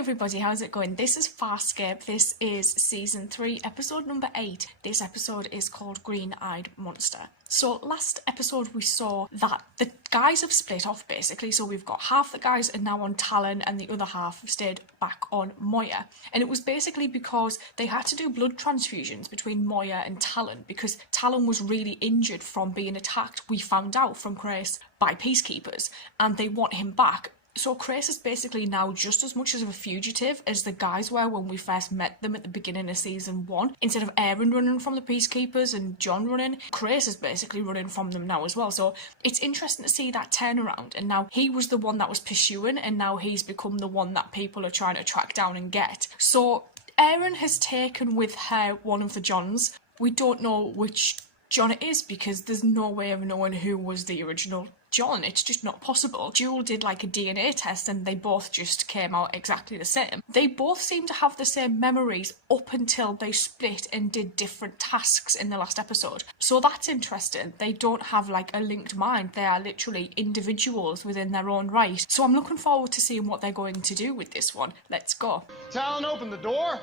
everybody, how's it going? This is Farscape. This is season 3, episode number 8. This episode is called Green-Eyed Monster. So last episode we saw that the guys have split off basically, so we've got half the guys are now on Talon and the other half have stayed back on Moya. And it was basically because they had to do blood transfusions between Moya and Talon because Talon was really injured from being attacked, we found out from Grace, by peacekeepers, and they want him back. So Grace is basically now just as much as a fugitive as the guys were when we first met them at the beginning of season 1. Instead of Aaron running from the peacekeepers and John running, Grace is basically running from them now as well. So it's interesting to see that turnaround, and now he was the one that was pursuing and now he's become the one that people are trying to track down and get. So Aaron has taken with her one of the Johns. We don't know which John it is because there's no way of knowing who was the original John. It's just not possible. Jewel did like a DNA test and they both just came out exactly the same. They both seem to have the same memories up until they split and did different tasks in the last episode. So that's interesting. They don't have like a linked mind. They are literally individuals within their own right. So I'm looking forward to seeing what they're going to do with this one. Let's go. Talon, open the door.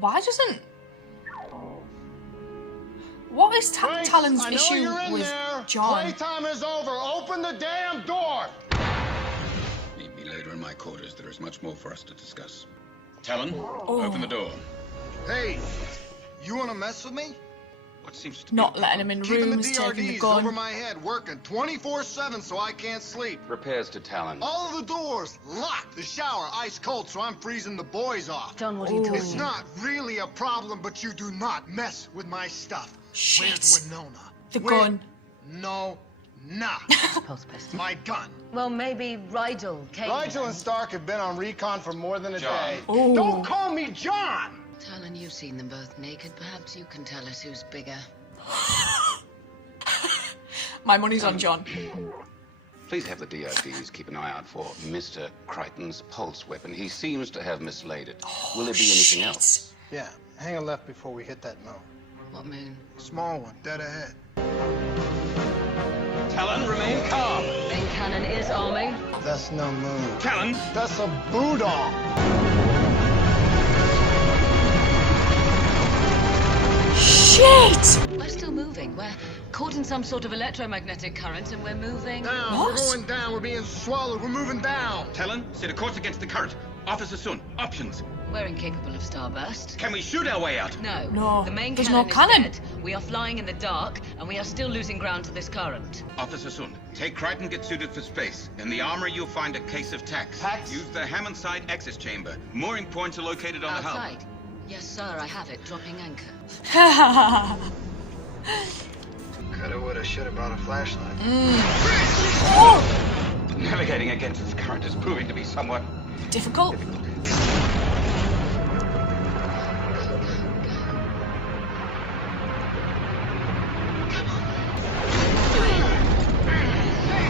Why doesn't... What is Talon's issue with John? Playtime is over. Open the damn door. Meet me later in my quarters. There is much more for us to discuss. Talon, open the door. Hey, you want to mess with me? What seems to be Not letting him in Keeping rooms, the taking the DRDs gun. over my head, working 24/7 so I can't sleep. repairs to Talon. All of the doors locked. The shower ice cold, so I'm freezing the boys off. John, what are you doing? It's not really a problem, but you do not mess with my stuff. Shit. Where's Winona? The gun. No, nah. Post-pest. My gun. Well, maybe Rigel came. Rigel and Stark have been on recon for more than a John. day. Ooh. Don't call me John! Talon, you've seen them both naked. Perhaps you can tell us who's bigger. My money's on John. Please have the DRDs keep an eye out for Mr. Crichton's pulse weapon. He seems to have mislaid it. Will there be anything else? Yeah, hang a left before we hit that moon. What moon? Small one, dead ahead. Talon, remain calm. Main cannon is arming. That's no moon. Talon! That's a boodle. Shit! We're still moving. We're caught in some sort of electromagnetic current and we're moving. Down, What? we're going down, we're being swallowed, we're moving down. Talon, set a course against the current. Officer Sun, options. We're incapable of starburst. Can we shoot our way out? No. No, The main there's cannon no cannon. is dead. We are flying in the dark and we are still losing ground to this current. Officer Sun, take Crichton, get suited for space. In the armory, you'll find a case of tacks. Tacks? Use the Hammond side access chamber. Mooring points are located on the hull. Outside. Yes, sir, I have it. Dropping anchor. Coulda, woulda, shoulda brought a flashlight. Navigating against this current is proving to be somewhat Difficult.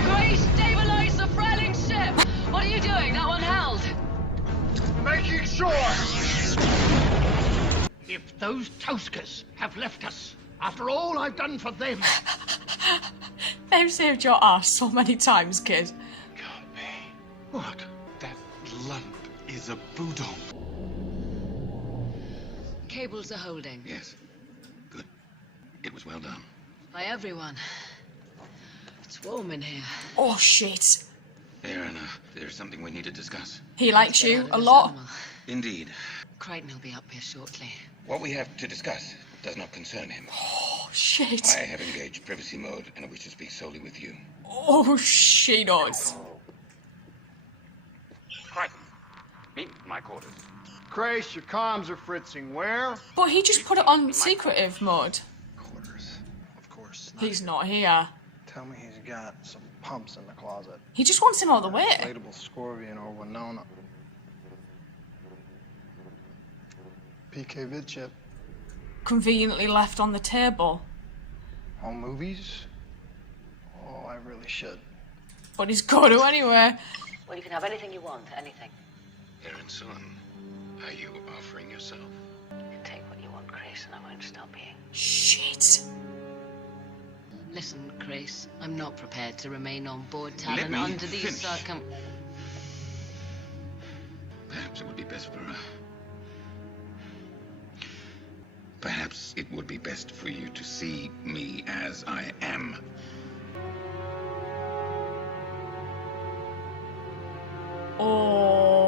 Grace, stabilize the frailing ship! What are you doing? That one held. Making sure! If those Toskers have left us, after all I've done for them, They've saved your ass so many times, kid. Can't be. What? That lump is a boodle. Cables are holding. Yes. Good. It was well done. By everyone. It's warm in here. Oh shit. Aaron, there's something we need to discuss. He likes Get out you of a this lot. animal. Indeed. Crichton will be up here shortly. What we have to discuss does not concern him. Oh shit. I have engaged privacy mode and I wish to speak solely with you. Oh, she knows. Crichton, meet my quarters. Grace, your comms are fritzing. Where? But he just put it on secretive mode. Quarters. Of course. He's not here. Tell me he's got some pumps in the closet. He just wants him all the way. Inflatable Scorpion or Winona. PK vid chip. Conveniently left on the table. Home movies? Oh, I really should. But he's got to anyway. Well, you can have anything you want, anything. Aaron Sun, are you offering yourself? You can take what you want, Grace, and I won't stop you. Shit. Listen, Grace, I'm not prepared to remain on board Let Talon me under these finish. circum... Perhaps Perhaps it would be best for her. Perhaps it would be best for you to see me as I am.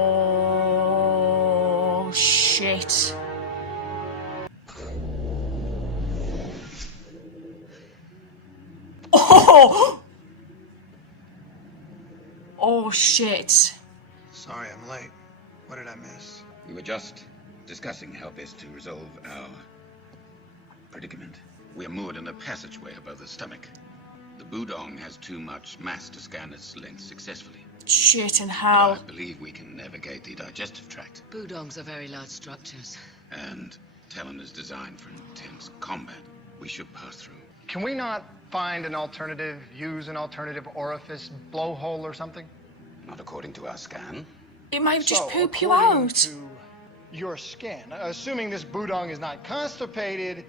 Oh, shit. Oh! Oh, shit. Sorry I'm late. What did I miss? We were just discussing how best to resolve our predicament. We are moored in a passageway above the stomach. The Budong has too much mass to scan its length successfully. Shit in But hell. I believe we can navigate the digestive tract. Budongs are very large structures. And Talon is designed for intense combat. We should pass through. Can we not find an alternative, use an alternative orifice, blowhole or something? Not according to our scan. It might just So, poop you according out. to your scan, assuming this Budong is not constipated,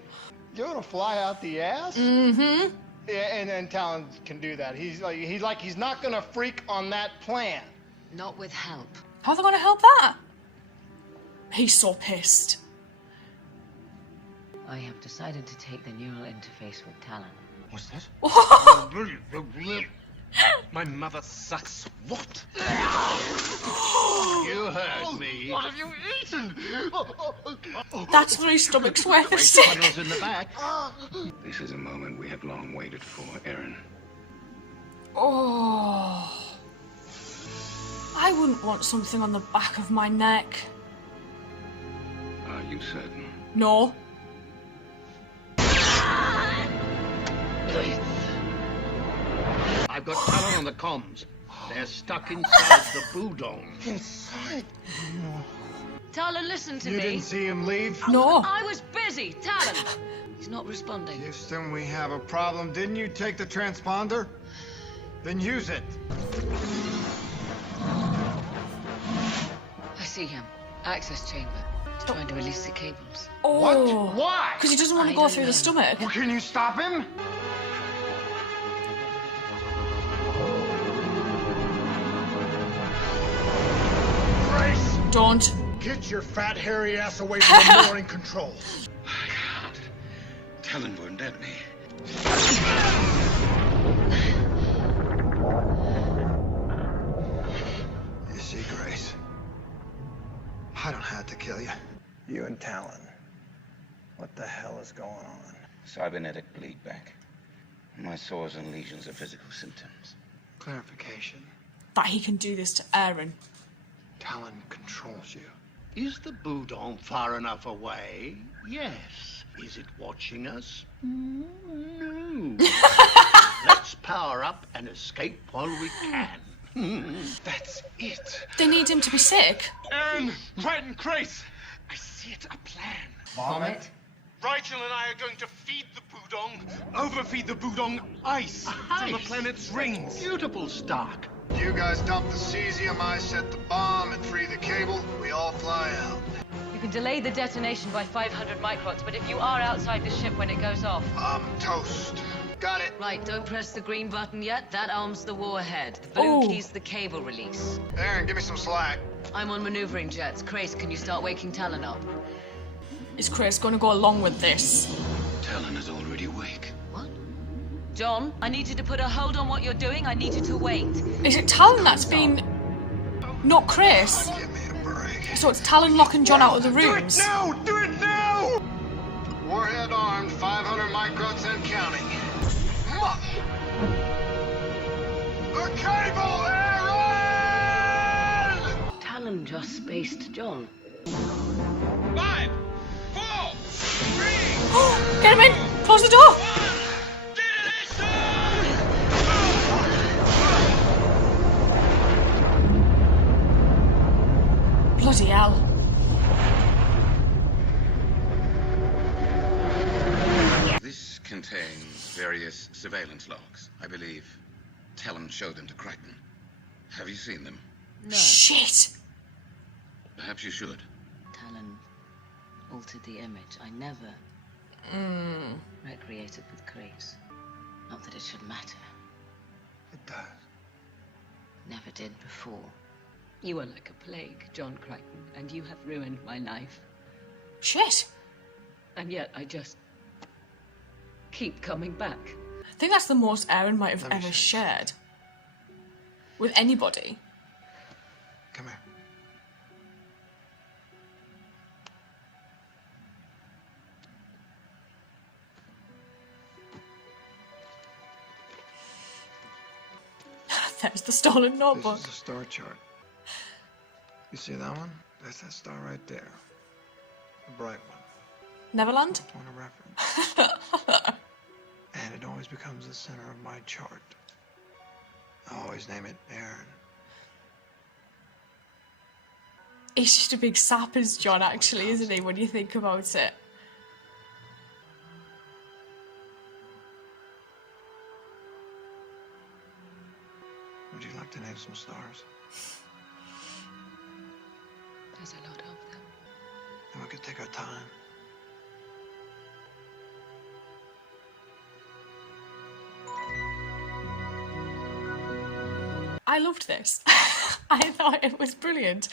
you're gonna fly out the ass? Mm-hmm. Yeah, and Talon can do that. He's not gonna freak on that plan. Not with help. How are they going to help that? He's so pissed. I have decided to take the neural interface with Talon. What's that? My mother sucks. What? You heard me. What have you eaten? That's 3 stomachs worth of Waste steak. puddles in the back. This is a moment we have long waited for, Aaron. Oh. I wouldn't want something on the back of my neck. Are you certain? No. I've got Talon on the comms. They're stuck inside the Budong. Inside? Talon, listen to You me. didn't see him leave? No. I was busy. Talon. He's not responding. Houston, we have a problem. Didn't you take the transponder? Then use it. I see him. Access chamber. He's trying to release the cables. Oh. What? Why? Because he doesn't want to I go don't through know. the stomach. Well, can you stop him? Grace, Don't. get your fat, hairy ass away from the mooring controls. I can't. Talon won't let me. You see, Grace, I don't have to kill you. You and Talon. What the hell is going on? Cybernetic bleed back. My sores and lesions are physical symptoms. Clarification. That he can do this to Aaron. Talon controls you. Is the Budong far enough away? Yes. Is it watching us? No. Let's power up and escape while we can. That's it. They need him to be sick. Aaron, Wright and Grace, I see it, a plan. Vomit. Rigel and I are going to feed the Budong, overfeed the Budong ice from the Ice? planet's rings. Beautiful, Stark. You guys dump the cesium, I set the bomb and free the cable. We all fly out. You can delay the detonation by 500 microns, but if you are outside the ship when it goes off, I'm toast. Got it. Right, don't press the green button yet. That arms the warhead. The blue Oh. key's the cable release. Aaron, give me some slack. I'm on maneuvering jets. Grace, can you start waking Talon up? Is Chris going to go along with this? Talon is already awake. What? John, I need you to put a hold on what you're doing. I need you to wait. Is it Talon that's been... Not Chris? Give me a break. So it's Talon locking John out of the rooms? now! Do it now! Warhead armed, 500 microns and counting. The cable, Aaron! Talon just spaced John. 5, 4, 3, Get him in! Close the door! Bloody hell. This contains various surveillance logs. I believe Talon showed them to Crichton. Have you seen them? No. Shit! Perhaps you should. Talon altered the image. I never recreated with Grace. Not that it should matter. It does. Never did before. You are like a plague, John Crichton, and you have ruined my life. Shit. And yet I just keep coming back. I think that's the most Aaron might have Let me ever show you shared with anybody. Come here. There's the stolen notebook. This is a star chart. You see that one? That's that star right there. The bright one. Neverland? Point of reference. And it always becomes the center of my chart. I always name it Aaron. He's just a big sap as John, actually, isn't he, when you think about it? Would you like to name some stars? There's a lot of them. Then we could take our time. I loved this. I thought it was brilliant.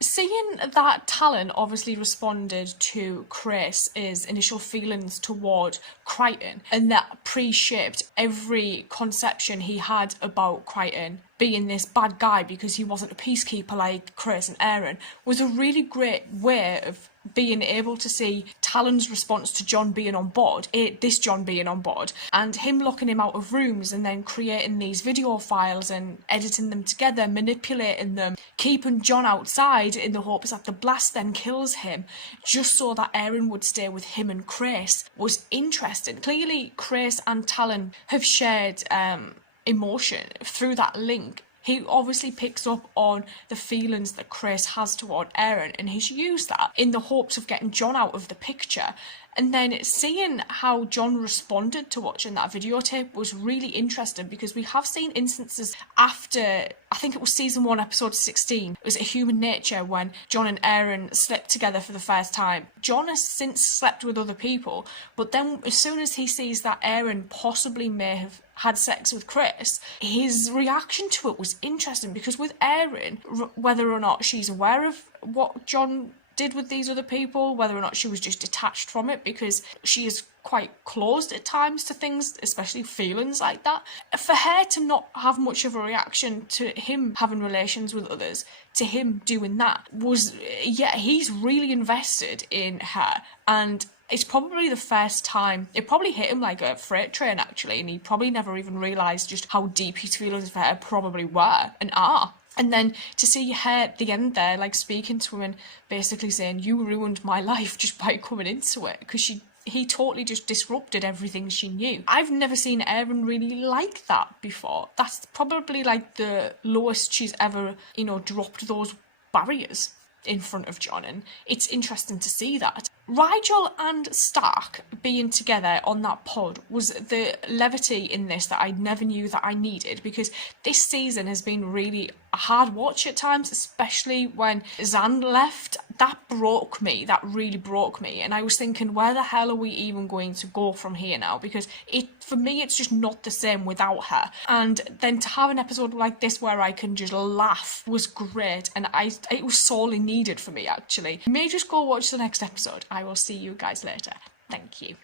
Seeing that Talon obviously responded to Chris's initial feelings toward Crichton, and that pre-shaped every conception he had about Crichton being this bad guy because he wasn't a peacekeeper like Chris and Aaron, was a really great way of being able to see Talon's response to John being on board, this John being on board, and him locking him out of rooms and then creating these video files and editing them together, manipulating them, keeping John outside in the hopes that the blast then kills him, just so that Aaron would stay with him and Chris, was interesting. Clearly, Chris and Talon have shared emotion through that link. He obviously picks up on the feelings that Chris has toward Aaron, and he's used that in the hopes of getting John out of the picture. And then seeing how John responded to watching that videotape was really interesting, because we have seen instances after, I think it was season 1, episode 16, it was A Human Nature, when John and Aaron slept together for the first time. John has since slept with other people, but then as soon as he sees that Aaron possibly may have had sex with Chris, his reaction to it was interesting, because with Aaron, whether or not she's aware of what John did with these other people, whether or not she was just detached from it, because she is quite closed at times to things, especially feelings like that. For her to not have much of a reaction to him having relations with others, to him doing that, was, yeah, he's really invested in her. And it's probably the first time, it probably hit him like a freight train, actually, and he probably never even realised just how deep his feelings for her probably were and are. And then to see her at the end there, like speaking to him and basically saying, you ruined my life just by coming into it, because he totally just disrupted everything she knew. I've never seen Aaron really like that before. That's probably like the lowest she's ever, dropped those barriers in front of John, and it's interesting to see that. Rigel and Stark being together on that pod was the levity in this that I never knew that I needed, because this season has been really a hard watch at times, especially when Zan left. That broke me, that really broke me, and I was thinking, where the hell are we even going to go from here now? Because for me, it's just not the same without her. And then to have an episode like this where I can just laugh was great, and it was sorely needed for me, actually. You may just go watch the next episode. I will see you guys later. Thank you.